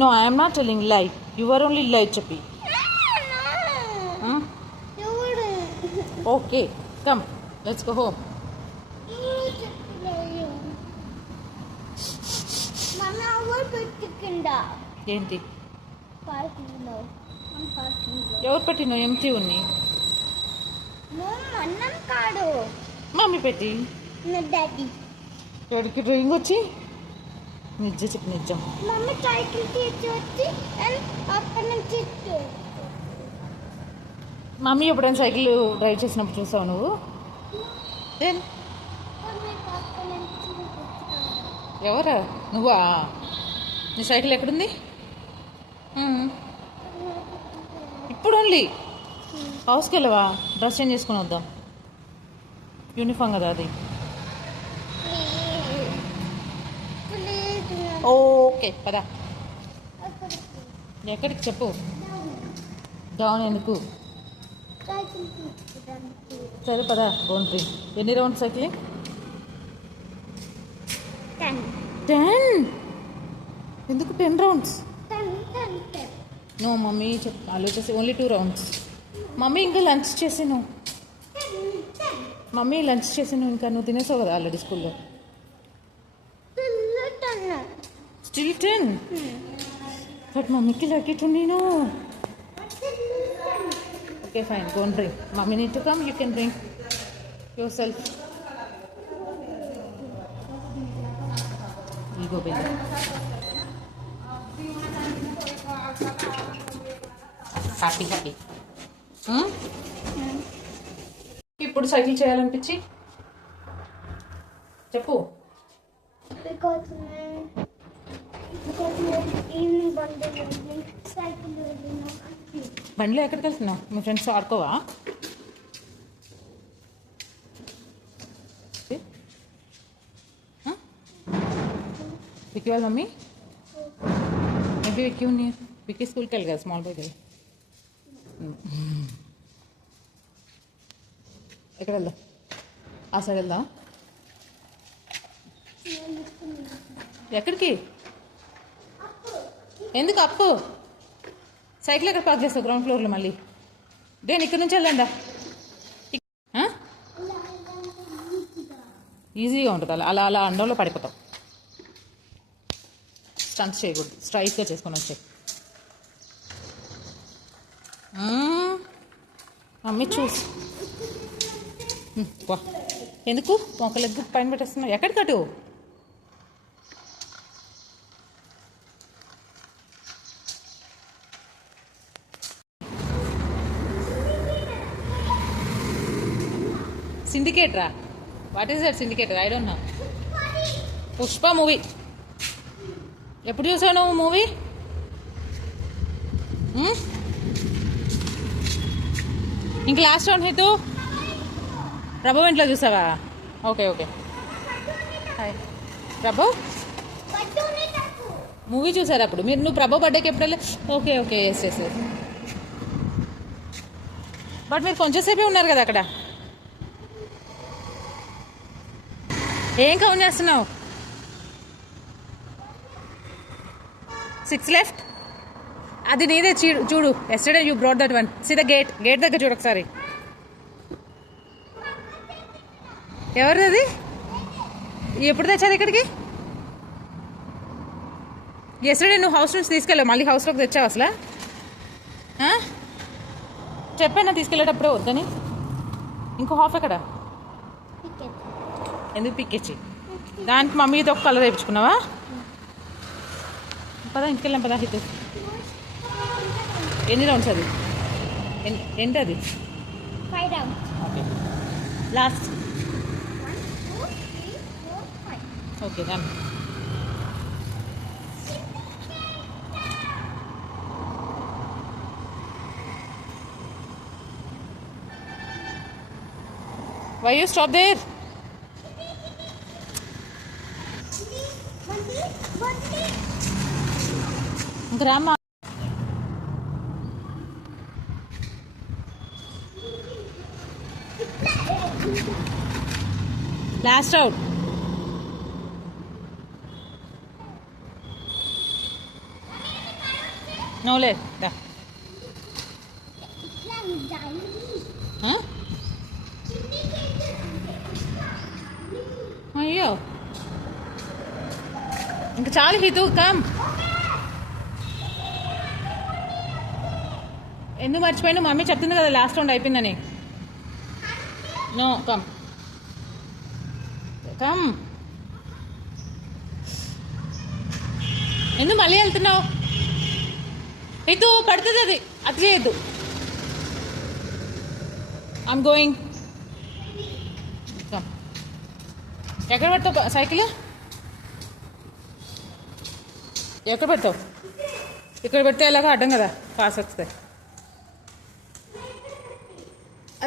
No, I am not telling lie. You are only lie, Chappy. Huh? Okay, come. Let's go home. ఏంటి ఎవరు పెట్టిన empty ఉన్నాయి mummy పెట్టి ఎక్కడికి drawing వచ్చి నిజం చెప్పు నిజం మమ్మీ ఎప్పుడైనా సైకిల్ డ్రైవ్ చేసినప్పుడు చూసావు నువ్వు ఎవరా నువ్వా నీ సైకిల్ ఎక్కడుంది ఇప్పుడు ఓన్లీ హౌస్కి వెళ్ళవా డ్రెస్ చేంజ్ చేసుకుని వద్దాం యూనిఫామ్ కదా అది ఓకే పదా ఎక్కడికి చెప్పు డౌన్ ఎందుకు సరే పదా బౌండరీ ఎన్ని రౌండ్స్ సైక్లింగ్ 10 ఎందుకు 10 రౌండ్స్ నో మమ్మీ ఆలోచేసి ఓన్లీ 2 రౌండ్స్ మమ్మీ ఇంకా లంచ్ చేసాను మమ్మీ లంచ్ చేసాను ఇంకా నువ్వు తినేసావు కదా ఆల్రెడీ స్కూల్లో స్టిల్ 10 బట్ మమ్మీకి లగ్గేటుండీను okay fine go and drink mummy need to come you can drink yourself ఈగో బెల్లి హ్యాపీ హ్యాపీ ఇప్పుడు సైకిల్ చేయాలనిపించి చెప్పు బండిలో ఎక్కడికి వెళ్తున్నావు మీ ఫ్రెండ్స్ ఆడుకోవా విక్కీ వాళ్ళ మమ్మీ మేబీ విక్కీ ఉంది విక్కీ స్కూల్కి వెళ్ళి కదా స్మాల్ బాయ్ కదా ఎక్కడ వెళ్దాం ఆ సైడ్ వెళ్దాం ఎక్కడికి ఎందుకు అప్పు సైకిల్ ఎక్కడ పార్క్ చేస్తావు గ్రౌండ్ ఫ్లోర్లో మళ్ళీ దేని ఇక్కడ నుంచి వెళ్ళండా ఈజీగా ఉంటుంది అలా అలా అలా అండంలో పడిపోతాం స్టంట్స్ చేయకూడదు స్ట్రైట్గా చేసుకొని వచ్చాయి మమ్మీ చూసి వా ఎందుకు ఒక లెగ్ పైన పెట్టేస్తున్నావు ఎక్కడికి అటు సిండికేటరా what is that syndicator I don't know Pushpa movie ఎప్పుడు చూసావు నువ్వు మూవీ ఇంక లాస్ట్ రౌండ్ హేతు ప్రభు ఇంట్లో చూసావా okay okay hi Prabhu movie చూసారు అప్పుడు మీరు నువ్వు ప్రభు బర్త్డేకి ఎప్పుడు వెళ్ళి okay okay yes yes but మీరు కొంచెంసేపే ఉన్నారు కదా అక్కడ ఏం కౌంట్ చేస్తున్నావు 6 లెఫ్ట్ అది నీదే చూడు yesterday you brought that one see the gate దగ్గర చూడు ఒకసారి ఎవరిది అది ఎప్పుడు తెచ్చారు ఇక్కడికి ఎస్టర్డే నువ్వు హౌస్ నుంచి తీసుకెళ్ళావు మళ్ళీ హౌస్లోకి తెచ్చావు అసలు చెప్పాను తీసుకెళ్ళేటప్పుడే వద్దని ఇంకో హాఫ్ ఎక్కడ ఎందుకు పిక్కిచ్చి దానికి మమ్మీతో ఒక కలర్ వేయించుకున్నావా పదా ఇంటికెళ్ళాం పదా హిట్ ఎన్ని రౌండ్స్ అది ఏంటి అది 5 rounds okay last okay done why you stop there grandma last out నోలే దా. ఆ? అయ్యో ఇంక చాలు హితు కమ్. ఎందుకు మర్చిపోయాను? మమ్మీ చెప్తుంది కదా లాస్ట్ రౌండ్ అయిపోయిందని. No come come. ఎందుకు మళ్ళీ వెళ్తున్నావు? హితు పడుతుంది అది, అది చేయొద్దు. I'm going. కమ్. ఎక్కడ పెడతావు సైకిల్? ఎక్కడ పెడతావు? ఇక్కడ పెడితే ఎలాగో అడ్డం కదా, పాస్ వస్తుంది.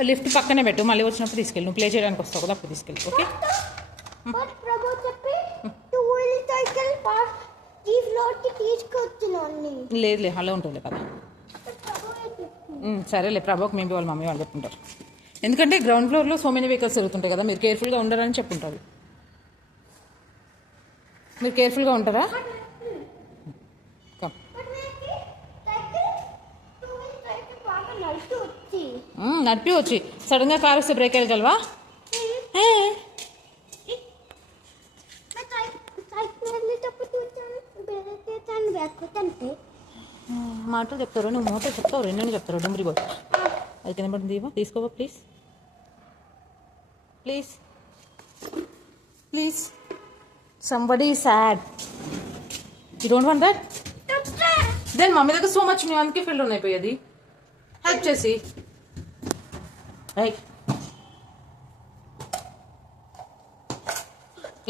లిఫ్ట్ పక్కనే పెట్టు, మళ్ళీ వచ్చినప్పుడు తీసుకెళ్ళి. నువ్వు ప్లే చేయడానికి వస్తావు కదా, అప్పుడు తీసుకెళ్ళి. ఓకే. లేదులే, అలా ఉంటుంది కదా. సరేలే, ప్రభాక్ మేబీ వాళ్ళ మమ్మీ వాళ్ళు చెప్పుంటారు. ఎందుకంటే గ్రౌండ్ ఫ్లోర్లో సో మెనీ వెహికల్స్ జరుగుతుంటాయి కదా, మీరు కేర్ఫుల్గా ఉండరని చెప్పుంటారు. మీరు కేర్ఫుల్గా ఉంటారా? నడిపి వచ్చి సడన్గా కారు వస్తే బ్రేక్ వేయగలవా? మాటలు చెప్తారు, నువ్వు మోటో చెప్తావు, రెండు చెప్తారు. డెంబరి బాయ్ అది కింద పడింది, తీసుకోవా please please please. Somebody sad, you don't want that. Then mummy దగ్గర సో మచ్ నువ్వు అందుకే ఫీల్డ్ అయిపోయేది. హెల్ప్ చేసి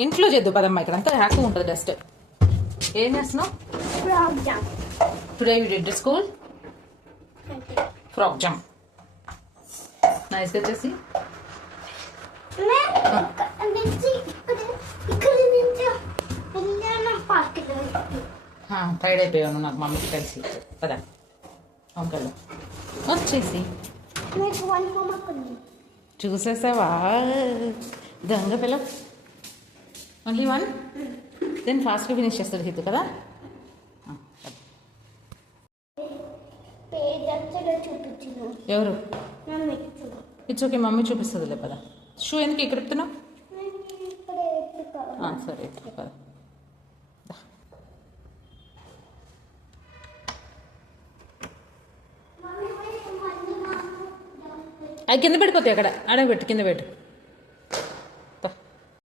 ఇంట్లో చేద్దు పదమ్మా, ఇక్కడ అంతా హ్యాక్గా ఉంటుంది డస్ట్. ఏం చేస్తున్నావు? Today you did school frock jump. నైస్గా చేసి టైర్డ్ అయిపోయాను, నాకు మమ్మీకి కలిసి పదా అంకల్ వచ్చేసి చూసేసావా దొంగ పిల్ల. ఓన్లీ వన్, దెన్ ఫాస్ట్గా ఫినిష్ చేస్తాడు హితు కదా. ఎవరు? ఇట్స్ ఓకే, మమ్మీ చూపిస్తుంది పదా. షూ ఎందుకు ఇక్కడ ఎత్తున్నావు? సరే పదా. అది కింద పెట్టుకోతాయి, అక్కడ ఆడబెట్టు, కింద పెట్టు.